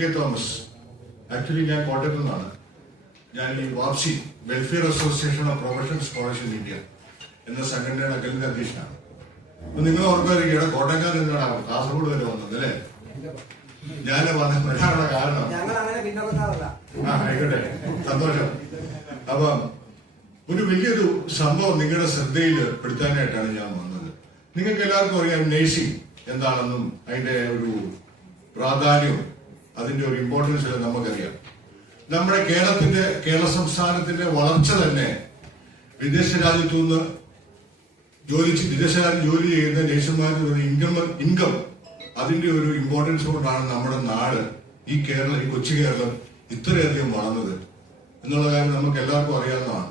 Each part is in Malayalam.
K Thomas. ആക്ച്വലി ഞാൻ കോട്ടയത്തു നിന്നാണ്. ഞാൻ ഈ വാപ്സി welfare association of professional scholars in India എന്ന സംഘടനയുടെ അഖിലേന്ത്യാ അധ്യക്ഷനാണ്. അപ്പൊ നിങ്ങൾ ഓർക്കാതിരിക്കുകയാണ് കോട്ടയക്കാരൻ എന്താണ് കാസർഗോഡ് വരെ വന്നത് അല്ലേ? ഞാൻ വരാനുള്ള കാരണം ആയിക്കോട്ടെ, സന്തോഷം. അപ്പൊ ഒരു വലിയൊരു സംഭവം നിങ്ങളുടെ ശ്രദ്ധയിൽ പെടുത്താനായിട്ടാണ് ഞാൻ വന്നത്. നിങ്ങൾക്ക് എല്ലാവർക്കും അറിയാം നേഴ്സിംഗ് എന്താണെന്നും അതിന്റെ ഒരു പ്രാധാന്യവും അതിന്റെ ഒരു ഇമ്പോർട്ടൻസ് എല്ലാം നമുക്കറിയാം. നമ്മുടെ കേരള സംസ്ഥാനത്തിന്റെ വളർച്ച തന്നെ വിദേശ രാജ്യത്തു നിന്ന് വിദേശ രാജ്യം ജോലി ചെയ്യുന്ന നേഴ്സുമാർക്ക് ഇൻകം അതിന്റെ ഒരു ഇമ്പോർട്ടൻസ് കൊണ്ടാണ് നമ്മുടെ നാട് ഈ കൊച്ചു കേരളം ഇത്രയധികം വളർന്നത് എന്നുള്ള കാര്യം നമുക്ക് എല്ലാവർക്കും അറിയാവുന്നതാണ്.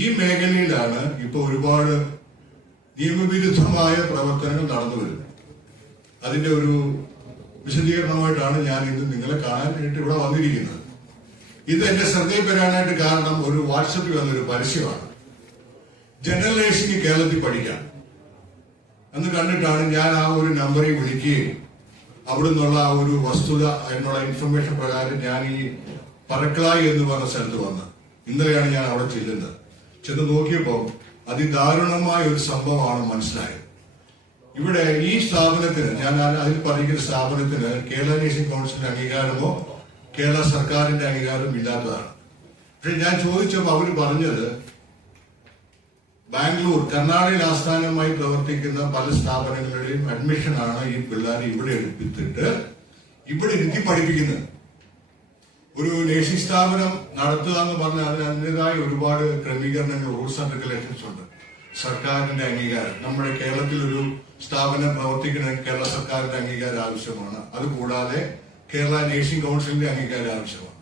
ഈ മേഖലയിലാണ് ഇപ്പൊ ഒരുപാട് നിയമവിരുദ്ധമായ പ്രവർത്തനങ്ങൾ നടന്നു വരുന്നത്. അതിന്റെ ഒരു വിശദീകരണമായിട്ടാണ് ഞാൻ ഇന്ന് നിങ്ങളെ കാണാനായിട്ട് ഇവിടെ വന്നിരിക്കുന്നത്. ഇത് എന്റെ ശ്രദ്ധയിൽ വരാനായിട്ട് കാരണം ഒരു വാട്സപ്പിൽ വന്നൊരു പരസ്യമാണ്. ജനറൽ നേഴ്സിംഗ് കേരളത്തിൽ പഠിക്കാം എന്ന് കണ്ടിട്ടാണ് ഞാൻ ആ ഒരു നമ്പറിൽ വിളിക്കുകയും അവിടെ നിന്നുള്ള ആ ഒരു വസ്തുത എന്നുള്ള ഇൻഫർമേഷൻ പ്രകാരം ഞാൻ ഈ പറക്കളായി എന്ന് പറഞ്ഞ സ്ഥലത്ത് വന്ന് ഇന്നലെയാണ് ഞാൻ അവിടെ ചെന്ന് നോക്കിയപ്പോൾ അതിദാരുണമായ ഒരു സംഭവമാണ് മനസ്സിലായത്. ഇവിടെ ഈ സ്ഥാപനത്തിന് ഞാൻ അതിൽ പറഞ്ഞിരിക്കുന്ന സ്ഥാപനത്തിന് കേരള നേഴ്സിംഗ് കൗൺസിലിന്റെ അംഗീകാരമോ കേരള സർക്കാരിന്റെ അംഗീകാരമോ ഇല്ലാത്തതാണ്. പക്ഷെ ഞാൻ ചോദിച്ചപ്പോൾ അവർ പറഞ്ഞത് ബാംഗ്ലൂർ കർണാടകയിൽ ആസ്ഥാനമായി പ്രവർത്തിക്കുന്ന പല സ്ഥാപനങ്ങളുടെയും അഡ്മിഷനാണ് ഈ പിള്ളേരെ ഇവിടെ എടുപ്പിച്ചിട്ട് ഇവിടെ ഇരുത്തി പഠിപ്പിക്കുന്നത്. ഒരു നേഴ്സിംഗ് സ്ഥാപനം നടത്തുക എന്ന് പറഞ്ഞാൽ അതിൻ്റെതായ ഒരുപാട് ക്രമീകരണങ്ങൾ, റൂൾസ് ആൻഡ് റെഗുലേഷൻസ് ഉണ്ട്. സർക്കാരിന്റെ അംഗീകാരം, നമ്മുടെ കേരളത്തിൽ ഒരു സ്ഥാപനം പ്രവർത്തിക്കണമെങ്കിൽ കേരള സർക്കാരിന്റെ അംഗീകാരം ആവശ്യമാണ്. അതുകൂടാതെ കേരള നേഴ്സിംഗ് കൗൺസിലിന്റെ അംഗീകാരം ആവശ്യമാണ്.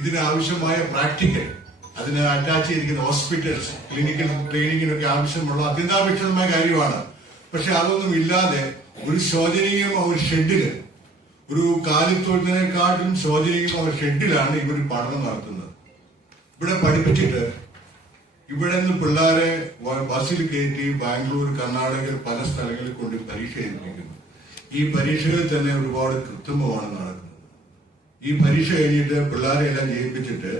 ഇതിനാവശ്യമായ പ്രാക്ടിക്കൽ, അതിന് അറ്റാച്ച് ചെയ്തിരിക്കുന്ന ഹോസ്പിറ്റൽസ്, ക്ലിനിക്കൽ ട്രെയിനിങ്ങിനൊക്കെ ആവശ്യമുള്ള അത്യന്താപേക്ഷിതമായ കാര്യമാണ്. പക്ഷെ അതൊന്നും ഇല്ലാതെ ഒരു ശോചനീയമായ ഒരു ഷെഡില്, ഒരു കാലിത്തൊഴുത്തിനെക്കാട്ടിലും ശോചനീയമായ ഒരു ഷെഡിലാണ് ഇവർ പഠനം നടത്തുന്നത്. ഇവിടെ പഠിപ്പിച്ചിട്ട് ഇവിടെ നിന്ന് പിള്ളേരെ ബസ്സിൽ കയറ്റി ബാംഗ്ലൂർ, കർണാടകയിൽ പല സ്ഥലങ്ങളിൽ കൊണ്ട് പരീക്ഷ എഴുതിപ്പിക്കുന്നു. ഈ പരീക്ഷകളിൽ തന്നെ ഒരുപാട് കൃത്രിമമാണ് നടക്കുന്നത്. ഈ പരീക്ഷ കഴിഞ്ഞിട്ട് പിള്ളേരെ എല്ലാം ജയിപ്പിച്ചിട്ട്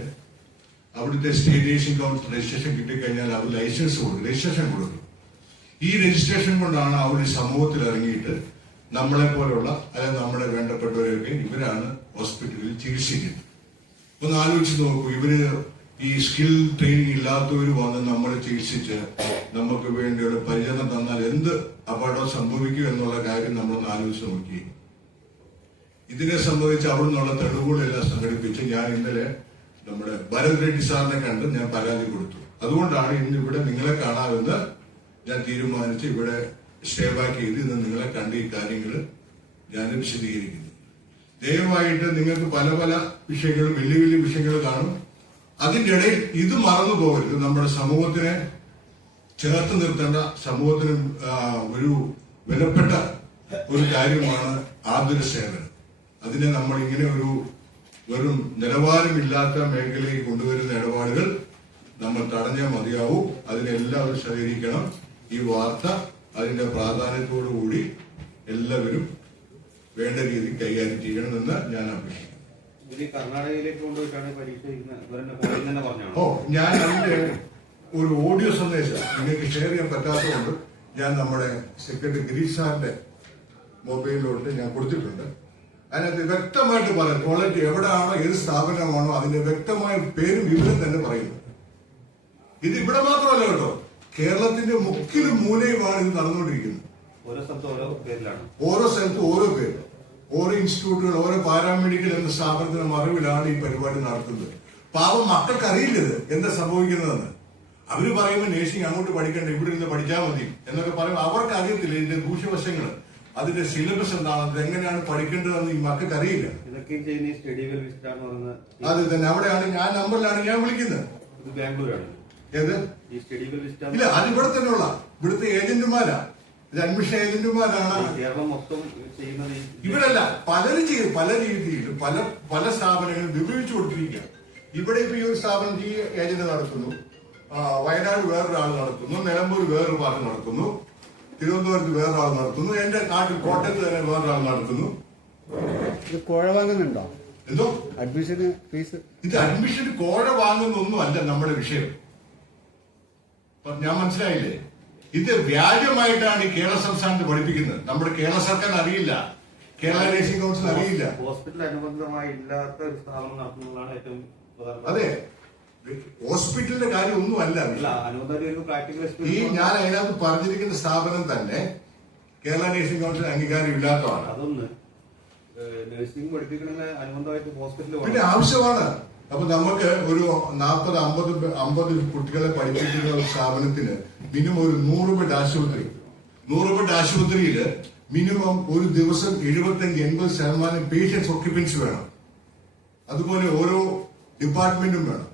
അവിടുത്തെ സ്റ്റേറ്റ് നേഴ്സിംഗ് കൗൺസിൽ രജിസ്ട്രേഷൻ കിട്ടിക്കഴിഞ്ഞാൽ അവർ രജിസ്ട്രേഷൻ കൊടുക്കും. ഈ രജിസ്ട്രേഷൻ കൊണ്ടാണ് അവർ സമൂഹത്തിൽ ഇറങ്ങിയിട്ട് നമ്മളെ പോലുള്ള അല്ലെങ്കിൽ നമ്മുടെ വേണ്ടപ്പെട്ടവരെയൊക്കെ ഇവരാണ് ഹോസ്പിറ്റലിൽ ചികിത്സിക്കുന്നത്. ഒന്ന് ആലോചിച്ച് നോക്കൂ, ഇവര് ഈ സ്കിൽ ട്രെയിനിങ് ഇല്ലാത്തവർ വന്ന് നമ്മളെ ചികിത്സിച്ച് നമുക്ക് വേണ്ടിയുള്ള പരിചരണം തന്നാൽ എന്ത് അപകടം സംഭവിക്കും എന്നുള്ള കാര്യം നമ്മളൊന്ന് ആലോചിച്ച് നോക്കി. ഇതിനെ സംബന്ധിച്ച് അവിടെ നിന്നുള്ള തെളിവുകളെല്ലാം സംഘടിപ്പിച്ച് ഞാൻ ഇന്നലെ നമ്മുടെ ഭരത് റെഡ്ഡി സാറിനെ കണ്ട് ഞാൻ പരാതി കൊടുത്തു. അതുകൊണ്ടാണ് ഇന്ന് ഇവിടെ നിങ്ങളെ കാണാമെന്ന് ഞാൻ തീരുമാനിച്ച് ഇവിടെ സ്റ്റേ ബാക്ക് ചെയ്ത് ഇന്ന് നിങ്ങളെ കണ്ട് ഈ കാര്യങ്ങൾ ഞാൻ വിശദീകരിക്കുന്നു. ദയവായിട്ട് നിങ്ങൾക്ക് പല പല വിഷയങ്ങൾ, വലിയ വലിയ വിഷയങ്ങൾ കാണും. അതിന്റെ ഇടയിൽ ഇത് മറന്നു പോകരുത്. നമ്മുടെ സമൂഹത്തിനെ ചേർത്ത് നിർത്തേണ്ട, സമൂഹത്തിന് ഒരു വിലപ്പെട്ട ഒരു കാര്യമാണ് ആതുര സേവനം. അതിനെ നമ്മൾ ഇങ്ങനെ ഒരു വെറും നിലവാരമില്ലാത്ത മേഖലയിൽ കൊണ്ടുവരുന്ന ഇടപാടുകൾ നമ്മൾ തടഞ്ഞാൽ മതിയാവും. അതിനെല്ലാവരും സഹകരിക്കണം. ഈ വാർത്ത അതിന്റെ പ്രാധാന്യത്തോടുകൂടി എല്ലാവരും വേണ്ട രീതിയിൽ കൈകാര്യം ചെയ്യണമെന്ന് ഞാൻ അപേക്ഷിക്കുന്നു. ഞാൻ അതിന്റെ ഒരു ഓഡിയോ സന്ദേശം നിങ്ങൾക്ക് ഷെയർ ചെയ്യാൻ പറ്റാത്തതുകൊണ്ട് ഞാൻ നമ്മുടെ സെക്രട്ടറി ഗിരീഷ് സാറിന്റെ മൊബൈലിലോട്ട് ഞാൻ കൊടുത്തിട്ടുണ്ട്. അതിനകത്ത് വ്യക്തമായിട്ട് പറയാം, ക്വാളിറ്റി എവിടെയാണോ, ഏത് സ്ഥാപനമാണോ അതിന്റെ വ്യക്തമായ പേരും വിവരം തന്നെ പറയുന്നു. ഇത് ഇവിടെ മാത്രമല്ല കേട്ടോ, കേരളത്തിന്റെ മുക്കിലും മൂലയുമാണ് ഇത് നടന്നുകൊണ്ടിരിക്കുന്നത്. ഓരോ സ്ഥലത്തും ഓരോ പേര്, ഓരോ ഇൻസ്റ്റിറ്റ്യൂട്ടുകൾ, ഓരോ പാരാമെഡിക്കൽ എന്ന സ്ഥാപനത്തിന്റെ മറവിലാണ് ഈ പരിപാടി നടത്തുന്നത്. പാവം മക്കൾക്ക് അറിയില്ലത് എന്താ സംഭവിക്കുന്നതെന്ന്. അവര് പറയുമ്പോൾ നേഴ്സിംഗ് അങ്ങോട്ട് പഠിക്കണ്ട, ഇവിടെ നിന്ന് പഠിച്ചാൽ മതി എന്നൊക്കെ പറയുമ്പോൾ അവർക്ക് അറിയത്തില്ല ഇതിന്റെ ദൂഷ്യവശങ്ങൾ, അതിന്റെ സിലബസ് എന്താണ്, അത് എങ്ങനെയാണ് പഠിക്കേണ്ടതെന്ന് ഈ മക്കൾക്ക് അറിയില്ല. അത് തന്നെ അവിടെയാണ് ഞാൻ നമ്പറിലാണ് ഞാൻ വിളിക്കുന്നത്. ഏത് ഇല്ല, അത് ഇവിടെ തന്നെയുള്ള ഇവിടുത്തെ ഏജന്റുമാരാ, ഇത് അഡ്മിഷൻ ഏജന്റുമാരാണ്. ഇവരല്ല, പലരും ചെയ്യും, പല രീതിയിലും പല സ്ഥാപനങ്ങളും വിഭജിച്ചു കൊടുത്തിരിക്കുക. ഇവിടെ ഇപ്പൊ ഈ ഒരു സ്ഥാപനം ഈ ഏജന്റ് നടത്തുന്നു, വയനാട് വേറൊരാൾ നടത്തുന്നു, നിലമ്പൂർ വേറൊരു ഭാഗം നടത്തുന്നു, തിരുവനന്തപുരത്ത് വേറൊരാൾ നടത്തുന്നു, എന്റെ നാട്ടിൽ കോട്ടയത്ത് തന്നെ വേറൊരാൾ നടത്തുന്നു. ഇത് കോഴ വാങ്ങുന്നുണ്ടോ? എന്തോ അഡ്മിഷന് ഫീസ്? ഇത് അഡ്മിഷൻ കോഴ വാങ്ങുന്നൊന്നും അല്ല നമ്മുടെ വിഷയം. ഞാൻ മനസ്സിലായില്ലേ? ഇത് വ്യാജമായിട്ടാണ് ഈ കേരള സംസ്ഥാനത്ത് പഠിപ്പിക്കുന്നത്. നമ്മുടെ കേരള സർക്കാർ അറിയില്ല, കേരള നേഴ്സിംഗ് കൗൺസിൽ അറിയില്ല. ഹോസ്പിറ്റൽ അനുബന്ധമായി ഇല്ലാത്ത ഒരു സ്ഥാപനം നടത്തുന്നതാണ് ഏറ്റവും പ്രധാനപ്പെട്ട. അതെ, ഹോസ്പിറ്റലിന്റെ കാര്യം ഒന്നും അല്ല. ഈ ഞാൻ അതിനകത്ത് പറഞ്ഞിരിക്കുന്ന സ്ഥാപനം തന്നെ കേരള നേഴ്സിംഗ് കൗൺസിൽ അംഗീകാരം ഇല്ലാത്തതാണ്. അതൊന്ന് നഴ്സിംഗ് പഠിപ്പിക്കണ അനുബന്ധമായിട്ട് ഹോസ്പിറ്റലിൽ പിന്നെ ആവശ്യമാണ്. അപ്പൊ നമുക്ക് ഒരു 40-50 കുട്ടികളെ പഠിപ്പിക്കുന്ന ഒരു സ്ഥാപനത്തിന് മിനിമം ഒരു 100 ബെഡ് ആശുപത്രി, 100 ബെഡ് ആശുപത്രിയിൽ മിനിമം ഒരു ദിവസം 75-80% പേഷ്യൻസ് ഓക്യുപ്പൻസി വേണം. അതുപോലെ ഓരോ ഡിപ്പാർട്ട്മെന്റും വേണം.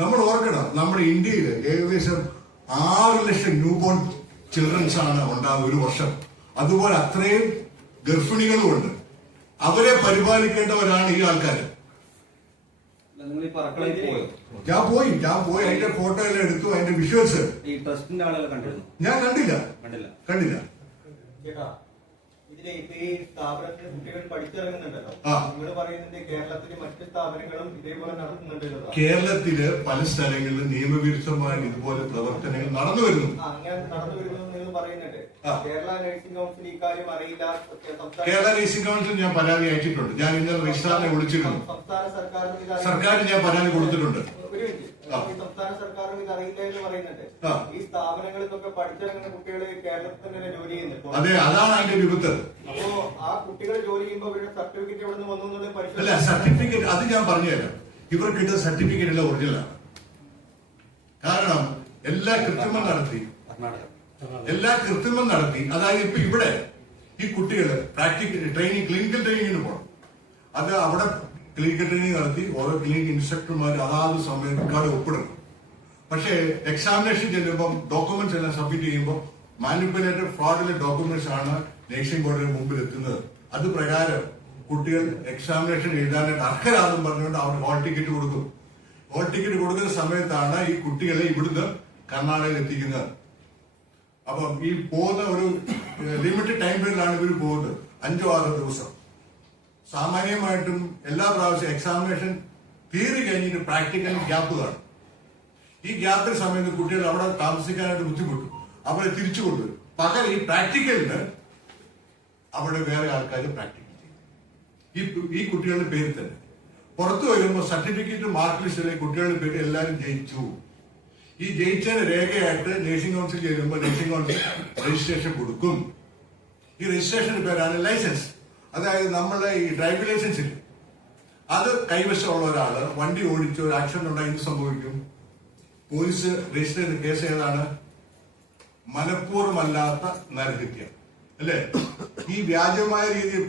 നമ്മൾ ഓർക്കണം, നമ്മുടെ ഇന്ത്യയിൽ ഏകദേശം 6 ലക്ഷം ന്യൂ ബോൺ ചിൽഡ്രൻസ് ആണ് ഉണ്ടാകുക ഒരു വർഷം. അതുപോലെ അത്രയും ഗർഭിണികളും ഉണ്ട്. അവരെ പരിപാലിക്കേണ്ടവരാണ് ഈ ആൾക്കാർ. ഞാൻ പോയി അതിന്റെ ഫോട്ടോ എല്ലാം എടുത്തു, അതിന്റെ വിഷ്വൽസ്. ഈ ട്രസ്റ്റിന്റെ ആളുകൾ കണ്ടിരുന്നു? ഞാൻ കണ്ടില്ല. ഇതിലെ ഇപ്പൊ ഈ സ്ഥാപനത്തിൽ കുട്ടികൾ പഠിച്ചിറങ്ങുന്നുണ്ടല്ലോ, നിങ്ങൾ പറയുന്നത് കേരളത്തിലെ മറ്റ് സ്ഥാപനങ്ങളും ഇതേപോലെ നടത്തുന്നുണ്ടല്ലോ? കേരളത്തില് പല സ്ഥലങ്ങളിലും നിയമവിരുദ്ധമായ ഇതുപോലെ പ്രവർത്തനങ്ങൾ നടന്നു വരുന്നു. അങ്ങനെ നടന്നു വരുന്നു നിങ്ങൾ പറയുന്നുണ്ട്. കേരള നഴ്സിംഗ് കൗൺസിൽ ഈ കാര്യം അറിയില്ല. കേരള നഴ്സിംഗ് കൗൺസിൽ ഞാൻ പരാതി അയച്ചിട്ടുണ്ട്. ഞാൻ ഇന്നലെ രജിസ്ട്രാറിനെ വിളിച്ചിരുന്നു. സംസ്ഥാന സർക്കാരിന് ഞാൻ പരാതി കൊടുത്തിട്ടുണ്ട്. സംസ്ഥാന സർക്കാരും ഇത് അറിയില്ല എന്ന് പറയുന്നുണ്ട്. ഈ സ്ഥാപനങ്ങളിലൊക്കെ പഠിച്ചിറങ്ങുന്ന കുട്ടികൾ കേരളത്തിൽ തന്നെ ജോലി ചെയ്യുന്നുണ്ട്. അതെ, അതാണ് അതിന്റെ വിപത്ത്. അപ്പോ ആ കുട്ടികൾ ജോലി ചെയ്യുമ്പോൾ ഇവരുടെ സർട്ടിഫിക്കറ്റ് എവിടെ നിന്ന് വന്നു എന്നുള്ളത് പരിശോധിക്കും. അല്ല, സർട്ടിഫിക്കറ്റ് അത് ഞാൻ പറഞ്ഞുതരാം. ഇവർ കിട്ടുന്ന സർട്ടിഫിക്കറ്റ് എല്ലാം ഒറിജിനലാണ്. കാരണം എല്ലാ കൃത്രിമം നടത്തി. അതായത് ഇപ്പൊ ഇവിടെ ഈ കുട്ടികള് പ്രാക്ടിക്കൽ ട്രെയിനിങ്, ക്ലിനിക്കൽ ട്രെയിനിങ്ങിന് പോകണം. അത് അവിടെ ക്ലിനിക്കൽ ട്രെയിനിങ് നടത്തി ഓരോ ക്ലിനിക് ഇൻസ്ട്രക്ടർമാർ അതാത് സമയക്കാട് ഒപ്പിടണം. പക്ഷേ എക്സാമിനേഷൻ ചെല്ലുമ്പോൾ ഡോക്യുമെന്റ്സ് എല്ലാം സബ്മിറ്റ് ചെയ്യുമ്പോൾ മാനിപ്പുലേറ്റഡ് ഫ്രോഡിലെ ഡോക്യുമെന്റ്സ് ആണ് നേഴ്സിംഗ് ബോർഡിന് മുമ്പിൽ എത്തുന്നത്. അത് പ്രകാരം കുട്ടികൾ എക്സാമിനേഷൻ എഴുതാനായിട്ട് അർഹരാണെന്ന് പറഞ്ഞുകൊണ്ട് അവർ ഹോൾ ടിക്കറ്റ് കൊടുക്കും. ഹോൾ ടിക്കറ്റ് കൊടുക്കുന്ന സമയത്താണ് ഈ കുട്ടികളെ ഇവിടുന്ന് കർണാടകയിൽ എത്തിക്കുന്നത്. അപ്പം ഈ പോകുന്ന ഒരു ലിമിറ്റഡ് ടൈം പീരീഡിലാണ് ഇവർ പോകുന്നത്, 5-6 ദിവസം. സാമാന്യമായിട്ടും എല്ലാ പ്രാവശ്യം എക്സാമിനേഷൻ തിയറി കഴിഞ്ഞിട്ട് പ്രാക്ടിക്കൽ ഗ്യാപ്പ് കാണും. ഈ ഗ്യാപ്പിന് സമയത്ത് കുട്ടികൾ അവിടെ താമസിക്കാനായിട്ട് ബുദ്ധിമുട്ടും. അവരെ തിരിച്ചു കൊണ്ടുവരും. പകരം ഈ പ്രാക്ടിക്കലിന് അവിടെ വേറെ ആൾക്കാർ പ്രാക്ടിക്കൽ ചെയ്യും. ഈ കുട്ടികളുടെ പേര് തന്നെ പുറത്തു വരുമ്പോൾ സർട്ടിഫിക്കറ്റ് മാർക്ക് ലിസ്റ്റിലെ കുട്ടികളുടെ പേര് എല്ലാവരും ജയിച്ചു. ഈ ജയിച്ചതിന് രേഖയായിട്ട് നേഴ്സിംഗ് കൗൺസിൽ ചെല്ലുമ്പോൾ നേഴ്സിംഗ് കൗൺസിൽ രജിസ്ട്രേഷൻ കൊടുക്കും. ഈ രജിസ്ട്രേഷന്റെ പേരാണ് ലൈസൻസ്. അതായത് നമ്മളെ ഈ ഡ്രൈവിംഗ് ലൈസൻസ് ഇല്ല, അത് കൈവശമുള്ള ഒരാള് വണ്ടി ഓടിച്ച് ഒരു ആക്സിഡന്റ് ഉണ്ടായി എന്ത് സംഭവിക്കും? പോലീസ് രജിസ്റ്റർ ചെയ്ത കേസ് ഏതാണ്? മനഃപൂർവ്വമല്ലാത്ത നരഹത്യ, അല്ലേ? ഈ വ്യാജമായ രീതിയിൽ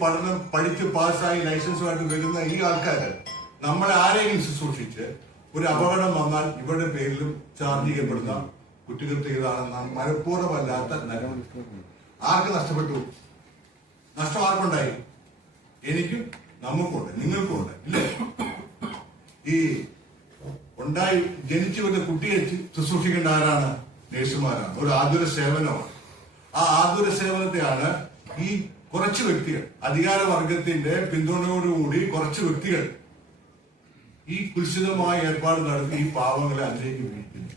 പഠിച്ച് പാസ്സായി ലൈസൻസുമായിട്ട് വരുന്ന ഈ ആൾക്കാര് നമ്മളെ ആരെയും ശുശ്രൂഷിച്ച് ഒരു അപകടം വന്നാൽ ഇവരുടെ പേരിലും ചാർജ് ചെയ്യപ്പെടുന്ന കുറ്റകൃത്യം ഇതാണെന്നാണ്. മനഃപൂർവ്വമല്ലാത്ത നരഹത്യ. ആർക്ക് നഷ്ടപ്പെട്ടു? നഷ്ടം ആർക്കുണ്ടായി? എനിക്കും, നമുക്കുണ്ട്, നിങ്ങൾക്കുണ്ട്, ഇല്ലേ? ഈ ജനിച്ചു വരുന്ന കുട്ടിയെ ശുശ്രൂഷിക്കേണ്ട ആരാണ്? നേഴ്സുമാരാണ്. ഒരു ആതുര സേവനമാണ്. ആ ആതുര സേവനത്തെയാണ് ഈ കുറച്ച് വ്യക്തികൾ, അധികാരവർഗത്തിന്റെ പിന്തുണയോടുകൂടി കുറച്ച് വ്യക്തികൾ ഈ കുൽസിതമായ ഏർപ്പാട് നടത്തി ഈ പാവങ്ങളെ അതിലേക്ക് വീഴ്ത്തുന്നു.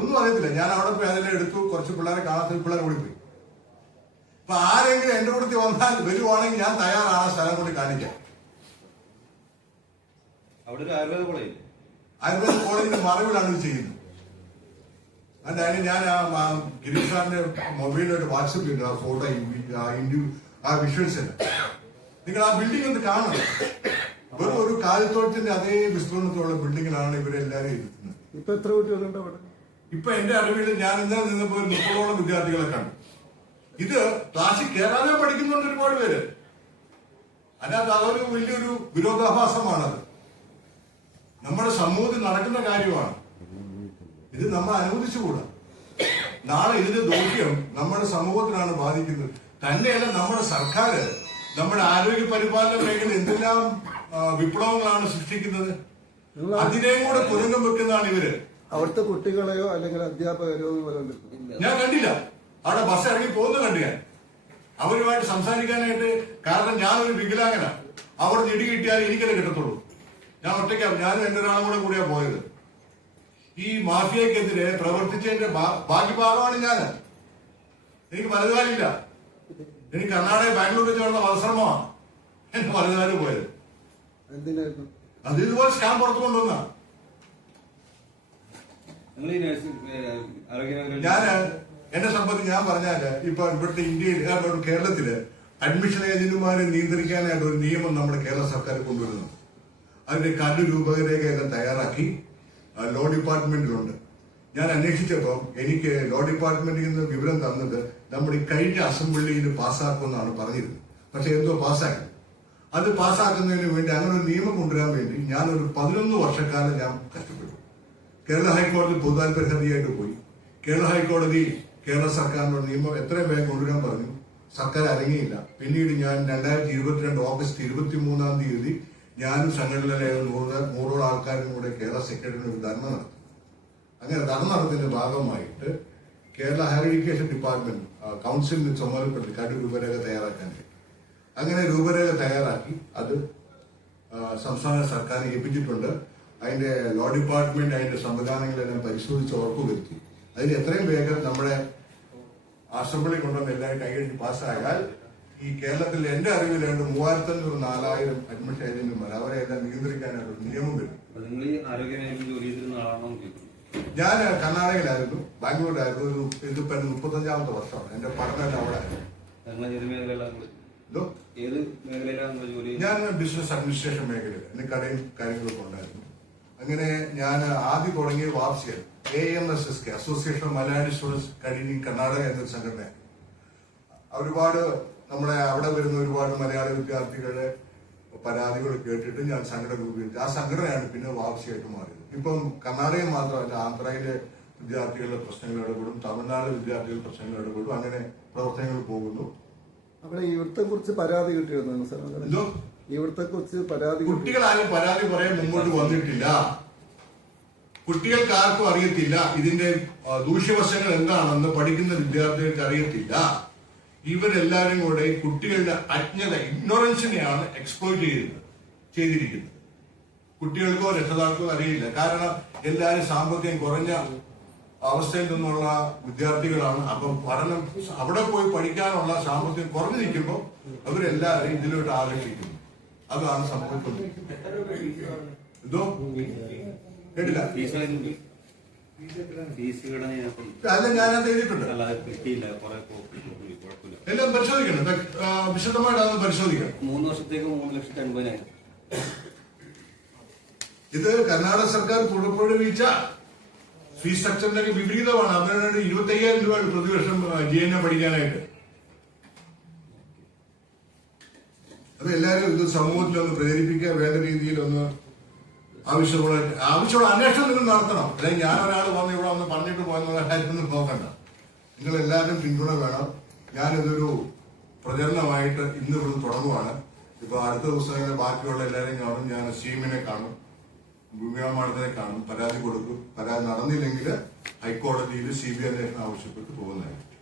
ഒന്നും അറിയത്തില്ല. ഞാൻ അവിടെ പോയി അതിലെ എടുത്തു. കുറച്ച് പിള്ളേരെ കാണാത്ത പിള്ളേരെ ഓടിപ്പോയി. അപ്പൊ ആരെങ്കിലും എന്റെ കൂട്ടത്തിൽ വന്നാൽ വരുവാണെങ്കിൽ ഞാൻ തയ്യാറാണ് ആ സ്ഥലം കൊണ്ട് കാണിക്കാൻ. അവിടെ ഒരു ആയുർവേദ കോളേജ്, ആയുർവേദ കോളേജിന്റെ മറവിലാണ് ഇത് ചെയ്യുന്നത്. അതിന് ഞാൻ ആ ഗിരീഷ് സാറിന്റെ മൊബൈലിലോട്ട് വാട്സപ്പ് ചെയ്തു ആ ഫോട്ടോ, ആ വിഷ്വൽസ് എല്ലാം. നിങ്ങൾ ആ ബിൽഡിംഗ് ഒന്ന് കാണണം. വെറും ഒരു കാലിത്തോട്ടത്തിന്റെ അതേ വിസ്തീർണത്തോളം ബിൽഡിങ്ങിലാണ് ഇവരെല്ലാരും ഇരുത്തുന്നത്. ഇപ്പൊ എത്ര കുട്ടികളുണ്ട് അവിടെ? ഇപ്പൊ എന്റെ അറിവിൽ ഞാൻ ഇന്നലെ നിന്നപ്പോ 30ഓളം വിദ്യാർത്ഥികളെ കണ്ടു. ഇത് ക്ലാസ്സിൽ കയറാനേ പഠിക്കുന്നുണ്ട് ഒരുപാട് പേര്. അതിനകത്ത് അതൊരു വലിയൊരു വിരോധാഭാസമാണത്. നമ്മുടെ സമൂഹത്തിൽ നടക്കുന്ന കാര്യമാണ്. ഇത് നമ്മൾ അനുവദിച്ചുകൂടാ. നാളെ ഇതിന്റെ ദോഷ്യം നമ്മുടെ സമൂഹത്തിനാണ് ബാധിക്കുന്നത്. തന്നെയല്ല നമ്മുടെ സർക്കാർ നമ്മുടെ ആരോഗ്യ പരിപാലന മേഖല എന്തെല്ലാം വിപ്ലവങ്ങളാണ് സൃഷ്ടിക്കുന്നത്. അതിനെയും കൂടെ തുരങ്കം വെക്കുന്നതാണ് ഇവര്. അവിടുത്തെ കുട്ടികളെയോ അല്ലെങ്കിൽ അധ്യാപകരെയോ ഞാൻ കണ്ടില്ല. അവിടെ ബസ് ഇറങ്ങി പോകുന്നത് കണ്ടു ഞാൻ. അവരുമായിട്ട് സംസാരിക്കാനായിട്ട്. കാരണം ഞാൻ ഒരു വികലാംഗനാണ്. അവിടെ ഇടി കിട്ടിയാൽ എനിക്കത് കിട്ടത്തുള്ളൂ. ഞാൻ ഒറ്റയ്ക്കാണ്. ഞാനും എന്റെ ഒരാളും കൂടിയാ പോയത്. ഈ മാഫിയക്കെതിരെ പ്രവർത്തിച്ചതിന്റെ ബാക്കി ഭാഗമാണ് ഞാൻ. എനിക്ക് വലതുകാലില്ല. എനിക്ക് കർണാടക ബാംഗ്ലൂരിൽ ചേർന്ന വധശ്രമമാണ് എന്റെ വലതുകാല് പോയത്. എന്തിനായിരുന്നു? അത് ഇതുപോലെ സ്കാം പുറത്തു കൊണ്ടുവന്ന ഞാന് എന്നെ സംബന്ധിച്ച് ഞാൻ പറഞ്ഞാല് ഇപ്പൊ ഇവിടുത്തെ ഇന്ത്യയിൽ കേരളത്തില് അഡ്മിഷൻ ഏജന്റുമാരെ നിയന്ത്രിക്കാനായിട്ട് ഒരു നിയമം നമ്മുടെ കേരള സർക്കാർ കൊണ്ടുവരുന്നു. അതിന്റെ കല്ല് രൂപരേഖയൊക്കെ തയ്യാറാക്കി ലോ ഡിപ്പാർട്ട്മെന്റിലുണ്ട്. ഞാൻ അന്വേഷിച്ചപ്പോൾ എനിക്ക് ലോ ഡിപ്പാർട്ട്മെന്റിൽ നിന്ന് വിവരം തന്നത് നമ്മുടെ ഈ കഴിഞ്ഞ അസംബ്ലിയിൽ പാസ്സാക്കുമെന്നാണ് പറഞ്ഞിരുന്നത്. പക്ഷെ എന്തോ പാസ്സാക്കി. അത് പാസ്സാക്കുന്നതിന് വേണ്ടി അങ്ങനെ ഒരു നിയമം കൊണ്ടുവരാൻ വേണ്ടി ഞാനൊരു 11 വർഷക്കാലം ഞാൻ കഷ്ടപ്പെട്ടു. കേരള ഹൈക്കോടതി പൊതുതാൽപര്യ ഹർജിയായിട്ട് പോയി. കേരള ഹൈക്കോടതി കേരള സർക്കാരിനോട് നിയമം എത്രയും വേഗം കൊണ്ടുവരാൻ പറഞ്ഞു. സർക്കാർ അരങ്ങിയില്ല. പിന്നീട് ഞാൻ 2022 ഓഗസ്റ്റ് 23 ഞാനും സംഘടനയിലെ 100 ആൾക്കാരും കൂടെ കേരള സെക്രട്ടറിന് ഒരു ധർമ്മ നടത്തി. അങ്ങനെ ധർമ്മ നടത്തിന്റെ ഭാഗമായിട്ട് കേരള ഹയർ എഡ്യൂക്കേഷൻ ഡിപ്പാർട്ട്മെന്റ് കൗൺസിലിന് ചുമതലപ്പെടുത്തി കടു രൂപരേഖ തയ്യാറാക്കാനായിട്ട്. അങ്ങനെ രൂപരേഖ തയ്യാറാക്കി അത് സംസ്ഥാന സർക്കാരിനെ ഏൽപ്പിച്ചിട്ടുണ്ട്. അതിന്റെ ലോ ഡിപ്പാർട്ട്മെന്റ് അതിന്റെ സംവിധാനങ്ങളെല്ലാം പരിശോധിച്ച് ഉറപ്പുവരുത്തി. അതിന് എത്രയും വേഗം നമ്മുടെ അസംബ്ലി കൊണ്ടുവന്ന് എല്ലാവരും കൈകഴിഞ്ഞ് പാസ്സായാൽ ഈ കേരളത്തിൽ എന്റെ അറിവിൽ 3500-4000 അഡ്മിഷൻ ഏജന്റുമാർ അവരെ എല്ലാം നിയന്ത്രിക്കാനായിട്ട് ഒരു നിയമം വരും. ഞാൻ കർണാടകയിലായിരുന്നു, ബാംഗ്ലൂരിലായിരുന്നു. ഇതിപ്പോ 35ാമത്തെ വർഷമാണ്. എന്റെ പഠനം അവിടെ ആയിരുന്നു. ഞാൻ ബിസിനസ് അഡ്മിനിസ്ട്രേഷൻ മേഖലയിൽ എനിക്ക് കടയും കാര്യങ്ങളൊക്കെ ഉണ്ടായിരുന്നു. അങ്ങനെ ഞാൻ ആദ്യം തുടങ്ങിയ വാപ്സിയാണ് AMSSK, association of Malayali students കടീനിങ് കർണാടക എന്നൊരു സംഘടനയാണ്. ഒരുപാട് നമ്മുടെ അവിടെ വരുന്ന ഒരുപാട് മലയാളി വിദ്യാർത്ഥികളുടെ പരാതികൾ കേട്ടിട്ട് ഞാൻ സംഘടന രൂപീകരിച്ചു. ആ സംഘടനയാണ് പിന്നെ വാപ്സിയായിട്ട് മാറിയത്. ഇപ്പം കർണാടക മാത്രമല്ല, ആന്ധ്രയിലെ വിദ്യാർത്ഥികളുടെ പ്രശ്നങ്ങൾ ഇടപെടും, തമിഴ്നാട് വിദ്യാർത്ഥികളുടെ പ്രശ്നങ്ങൾ ഇടപെടും. അങ്ങനെ പ്രവർത്തനങ്ങൾ പോകുന്നു. അവിടെ ഇവിടത്തെ കുറിച്ച് പരാതി കിട്ടിയിരുന്നു സാർ? എന്തോ ഇവിടത്തെ കുറിച്ച് പരാതി? കുട്ടികളാരും പരാതി പറയാൻ മുമ്പോട്ട് വന്നിട്ടില്ല. കുട്ടികൾക്ക് ആർക്കും അറിയത്തില്ല ഇതിന്റെ ദൂഷ്യവശങ്ങൾ എന്താണെന്ന്. പഠിക്കുന്ന വിദ്യാർത്ഥികൾക്ക് അറിയത്തില്ല. ഇവരെല്ലാരും കൂടെ കുട്ടികളുടെ അജ്ഞത, ഇഗ്നോറൻസിനെയാണ് എക്സ്പ്ലോയിറ്റ് ചെയ്തിരിക്കുന്നത്. കുട്ടികൾക്കോ രക്ഷിതാക്കൾക്കോ അറിയില്ല. കാരണം എല്ലാവരും സാമ്പത്തികം കുറഞ്ഞ അവസ്ഥയിൽ നിന്നുള്ള വിദ്യാർത്ഥികളാണ്. അപ്പം പഠനം അവിടെ പോയി പഠിക്കാനുള്ള സാമ്പത്തികം കുറഞ്ഞു നിൽക്കുമ്പോൾ അവരെല്ലാവരും ഇതിലോട്ട് ആകർഷിക്കുന്നു. അതാണ് സംഭവിക്കുന്നത്. എന്തോ കേട്ടില്ല? അല്ല, ഞാനത് എഴുതിയിട്ടുണ്ട്. എല്ലാം പരിശോധിക്കണം, വിശദമായിട്ട് അതൊന്ന് പരിശോധിക്കണം. 3 വർഷത്തേക്ക് 3,80,000. ഇത് കർണാടക സർക്കാർ പുറപ്പെടുവിച്ച ഫീസ് സ്ട്രക്ചറിനൊക്കെ വിപരീതമാണ്. അതിനാണ് 25,000 രൂപ പ്രതിവർഷം GNA പഠിക്കാനായിട്ട്. അപ്പൊ എല്ലാവരും ഇത് സമൂഹത്തിലൊന്ന് പ്രചരിപ്പിക്കുക, വേണ്ട രീതിയിലൊന്ന് ആവശ്യമുള്ള അന്വേഷണം നിങ്ങൾ നടത്തണം. അല്ലെങ്കിൽ ഞാൻ ഒരാൾ വന്ന് ഇവിടെ വന്ന് പറഞ്ഞിട്ട് പോകുന്ന കാര്യമൊന്നും നോക്കണ്ട. നിങ്ങൾ എല്ലാവരും പിന്തുണ വേണം. ഞാനിതൊരു പ്രചരണമായിട്ട് ഇന്ന് ഇവിടെ തുടങ്ങുവാണ്. ഇപ്പൊ അടുത്ത ദിവസങ്ങളിൽ ബാക്കിയുള്ള എല്ലാവരെയും കാണും. ഞാൻ സീമിനെ കാണും, ഭൂമിയാമാടത്തിനെ കാണും, പരാതി കൊടുക്കും. പരാതി നടന്നില്ലെങ്കിൽ ഹൈക്കോടതിയിൽ CBI അന്വേഷണം ആവശ്യപ്പെട്ട് പോകുന്നതായിരിക്കും.